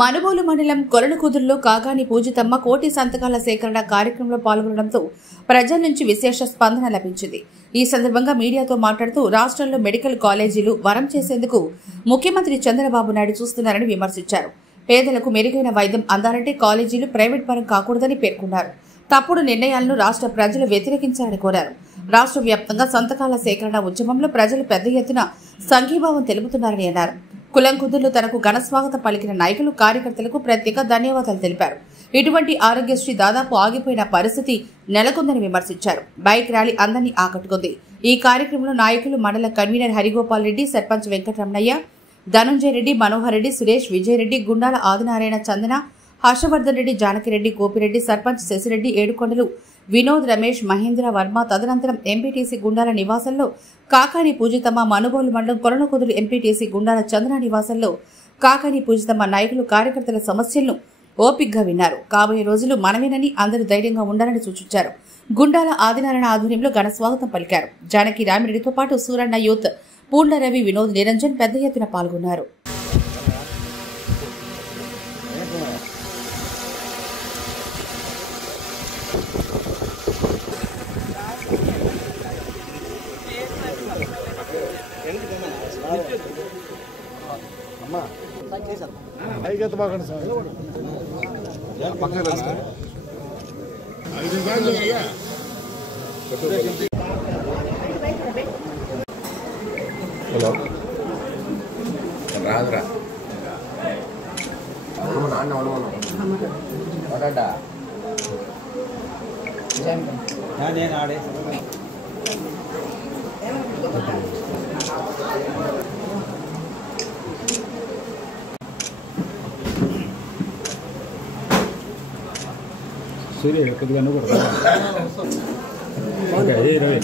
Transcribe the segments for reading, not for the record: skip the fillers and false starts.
మనుబోలు మండలం కొలనుకుదురులో కాగాని పూజితమ్మ కోటి సంతకాల సేకరణ కార్యక్రమంలో పాల్గొనడంతో ప్రజల నుంచి విశేష స్పందన లభించింది. ఈ సందర్భంగా మీడియాతో మాట్లాడుతూ రాష్ట్రంలో మెడికల్ కాలేజీలు వరం చేసేందుకు ముఖ్యమంత్రి చంద్రబాబు నాయుడు చూస్తున్నారని విమర్శించారు. పేదలకు మెరుగైన వైద్యం అందాలంటే కాలేజీలు ప్రైవేట్ పరం కాకూడదని పేర్కొన్నారు. తప్పుడు నిర్ణయాలను రాష్ట్ర ప్రజలు వ్యతిరేకించాలని కోరారు. రాష్ట్ర వ్యాప్తంగా సంతకాల సేకరణ ఉద్యమంలో ప్రజలు పెద్ద ఎత్తున సంఘీభావం తెలుపుతున్నారని అన్నారు. కులంకుదురులో తనకు ఘనస్వాగతం పలికిన నాయకులు, కార్యకర్తలకు ప్రత్యేక ధన్యవాదాలు తెలిపారు. ఇటువంటి ఆరోగ్యశ్రీ దాదాపు ఆగిపోయిన పరిస్థితి నెలకొందని విమర్శించారు. బైక్ ర్యాలీ అందరినీ ఆకట్టుకుంది. ఈ కార్యక్రమంలో నాయకులు, మండల కన్వీనర్ హరిగోపాల్ రెడ్డి, సర్పంచ్ వెంకటరమణయ్య, ధనుంజయ రెడ్డి, మనోహర్ రెడ్డి, సురేష్, విజయరెడ్డి, గుండాల ఆదినారాయణ, చందన, హర్షవర్ధన్ రెడ్డి, జానకిరెడ్డి, గోపిరెడ్డి, సర్పంచ్ శశిరెడ్డి, ఏడుకొండలు, వినోద్, రమేష్, మహేంద్ర వర్మ, తదనంతరం ఎంపీటీసీ గుండాల నివాసంలో కాకాని పూజితమ్మ, మనుబోలు మండలం కొలనుకుదురు ఎంపీటీసీ గుండాల చంద్ర నివాసంలో కాకాని పూజితమ్మ నాయకులు, కార్యకర్తల సమస్యలను ఓపిగ్గా విన్నారు. కాబోయే రోజులు మనమేనని అందరూ ధైర్యంగా ఉండాలని సూచించారు. గుండాల ఆదినారాయణ ఆధ్వర్యంలో ఘన స్వాగతం పలికారు. జానకి రామిరెడ్డితో పాటు సూరన్న యూత్, పూండ్ల రవి, వినోద్, నిరంజన్ పెద్ద ఎత్తున పాల్గొన్నారు. రాదురా నేను ఆడే సూర్య కొద్దిగా నువ్వు కూడా రవి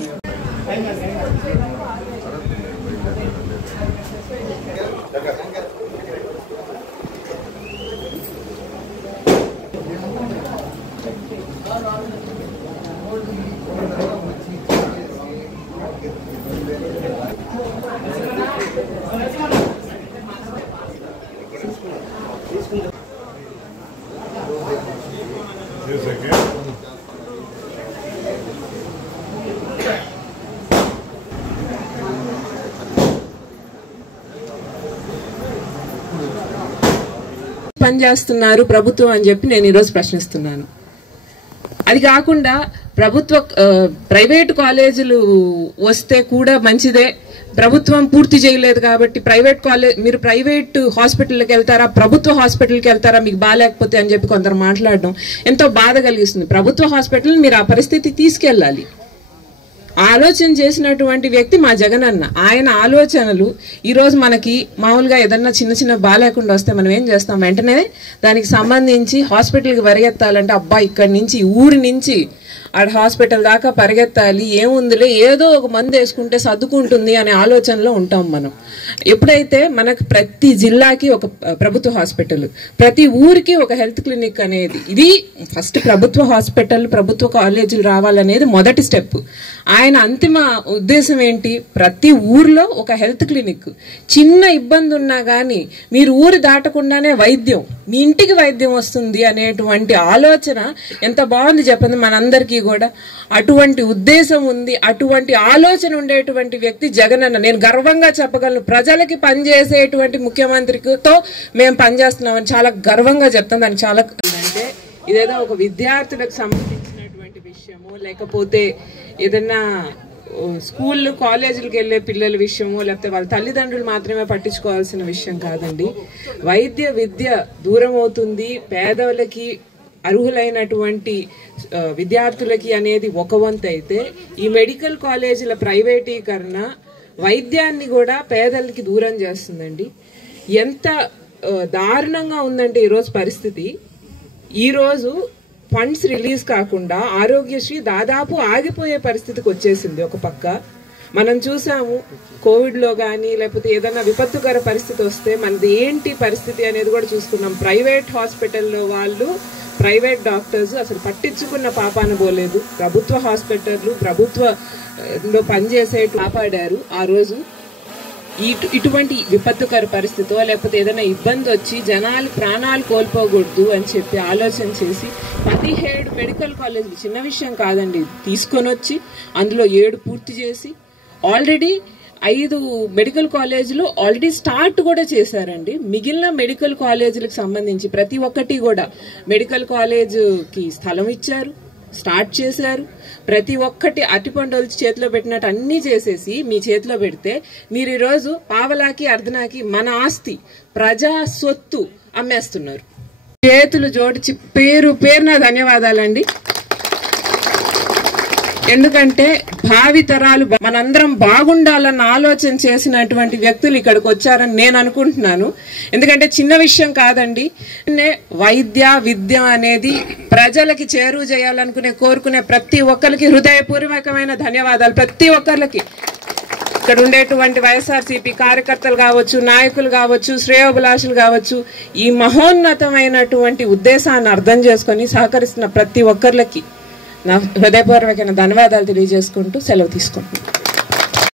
పనిచేస్తున్నారు ప్రభుత్వం అని చెప్పి నేను ఈరోజు ప్రశ్నిస్తున్నాను. అది కాకుండా ప్రైవేటు కాలేజీలు వస్తే కూడా మంచిదే, ప్రభుత్వం పూర్తి చేయలేదు కాబట్టి మీరు ప్రైవేట్ హాస్పిటల్కి వెళ్తారా, ప్రభుత్వ హాస్పిటల్కి వెళ్తారా మీకు బాగాలేకపోతే అని చెప్పి కొందరు మాట్లాడడం ఎంతో బాధ కలిగిస్తుంది. ప్రభుత్వ హాస్పిటల్ మీరు ఆ పరిస్థితి తీసుకెళ్ళాలి. ఆలోచన చేసినటువంటి వ్యక్తి మా జగనన్న. ఆయన ఆలోచనలు ఈరోజు మనకి మామూలుగా ఏదన్నా చిన్న చిన్న బాగాలేకుండా వస్తే మనం ఏం చేస్తాం, వెంటనే దానికి సంబంధించి హాస్పిటల్కి పరిగెత్తాలంటే అబ్బా ఇక్కడి నుంచి ఊరి నుంచి ఆడ హాస్పిటల్ దాకా పరిగెత్తాలి, ఏముందిలే ఏదో ఒక మందు వేసుకుంటే సర్దుకుంటుంది అనే ఆలోచనలో ఉంటాం మనం. ఎప్పుడైతే మనకు ప్రతి జిల్లాకి ఒక ప్రభుత్వ హాస్పిటల్, ప్రతి ఊరికి ఒక హెల్త్ క్లినిక్ అనేది, ఇది ఫస్ట్ ప్రభుత్వ హాస్పిటల్, ప్రభుత్వ కాలేజీలు రావాలనేది మొదటి స్టెప్. ఆయన అంతిమ ఉద్దేశం ఏంటి, ప్రతి ఊర్లో ఒక హెల్త్ క్లినిక్. చిన్న ఇబ్బంది ఉన్నా గానీ మీరు ఊరు దాటకుండానే వైద్యం, మీ ఇంటికి వైద్యం వస్తుంది అనేటువంటి ఆలోచన ఎంత బాగుంది చెప్పండి మనందరికీ కూడా. అటువంటి ఉద్దేశం ఉంది, అటువంటి ఆలోచన ఉండేటువంటి వ్యక్తి జగనన్న. నేను గర్వంగా చెప్పగలను, ప్రజలకి పనిచేసేటువంటి ముఖ్యమంత్రితో మేము పనిచేస్తున్నామని చాలా గర్వంగా చెప్తాం. దానికి చాలా అంటే ఇదేదో ఒక విద్యార్థులకు సంబంధించినటువంటి విషయము, లేకపోతే ఏదన్నా స్కూళ్ళు కాలేజీలకు వెళ్లే పిల్లల విషయము, లేకపోతే వాళ్ళ తల్లిదండ్రులు మాత్రమే పట్టించుకోవాల్సిన విషయం కాదండి. వైద్య విద్య దూరం అవుతుంది, పేదలకి అర్హులైనటువంటి విద్యార్థులకి అనేది ఒక వంతు అయితే, ఈ మెడికల్ కాలేజీల ప్రైవేటీకరణ వైద్యాన్ని కూడా పేదలకి దూరం చేస్తుందండి. ఎంత దారుణంగా ఉందంటే ఈరోజు పరిస్థితి. ఈరోజు ఫండ్స్ రిలీజ్ కాకుండా ఆరోగ్యశ్రీ దాదాపు ఆగిపోయే పరిస్థితికి వచ్చేసింది. ఒక పక్క మనం చూసాము, కోవిడ్లో కానీ లేకపోతే ఏదైనా విపత్తుకర పరిస్థితి వస్తే మనది ఏంటి పరిస్థితి అనేది కూడా చూసుకున్నాం. ప్రైవేట్ హాస్పిటల్లో వాళ్ళు, ప్రైవేట్ డాక్టర్స్ అసలు పట్టించుకున్న పాపాన పోలేదు. ప్రభుత్వ హాస్పిటల్, ప్రభుత్వంలో పనిచేసే కాపాడారు. ఆ రోజు ఇటువంటి విపత్తుకర పరిస్థితో లేకపోతే ఏదైనా ఇబ్బంది వచ్చి జనాలు ప్రాణాలు కోల్పోకూడదు అని చెప్పి ఆలోచన చేసి 17 మెడికల్ కాలేజీలు, చిన్న విషయం కాదండి, తీసుకొని వచ్చి అందులో 7 పూర్తి చేసి ఆల్రెడీ 5 మెడికల్ కాలేజీలు ఆల్రెడీ స్టార్ట్ కూడా చేశారండి. మిగిలిన మెడికల్ కాలేజీలకు సంబంధించి ప్రతి ఒక్కటి కూడా మెడికల్ కాలేజీకి స్థలం ఇచ్చారు, స్టార్ట్ చేశారు. ప్రతి ఒక్కటి అరటిపండు చేతిలో పెట్టినట్టు అన్ని చేసేసి మీ చేతిలో పెడితే మీరు ఈరోజు పావలాకి అర్ధనాకి మన ఆస్తి ప్రజా సొత్తు అమ్మేస్తున్నారు. చేతులు జోడించి పేరున ధన్యవాదాలండి. ఎందుకంటే భావితరాలు మనందరం బాగుండాలన్న ఆలోచన చేసినటువంటి వ్యక్తులు ఇక్కడికి వచ్చారని నేను అనుకుంటున్నాను. ఎందుకంటే చిన్న విషయం కాదండి. విద్య అనేది ప్రజలకి చేరువ చేయాలనుకునే కోరుకునే ప్రతి ఒక్కరికి హృదయపూర్వకమైన ధన్యవాదాలు. ప్రతి ఒక్కరికి ఇక్కడ ఉండేటువంటి వైఎస్ఆర్సీపీ కార్యకర్తలు కావచ్చు, నాయకులు కావచ్చు, శ్రేయోభిలాషులు కావచ్చు, ఈ మహోన్నతమైనటువంటి ఉద్దేశాన్ని అర్థం చేసుకొని సహకరిస్తున్న ప్రతి ఒక్కరికి నా హృదయపూర్వకమైన ధన్యవాదాలు తెలియజేసుకుంటూ సెలవు తీసుకుంటున్నాను.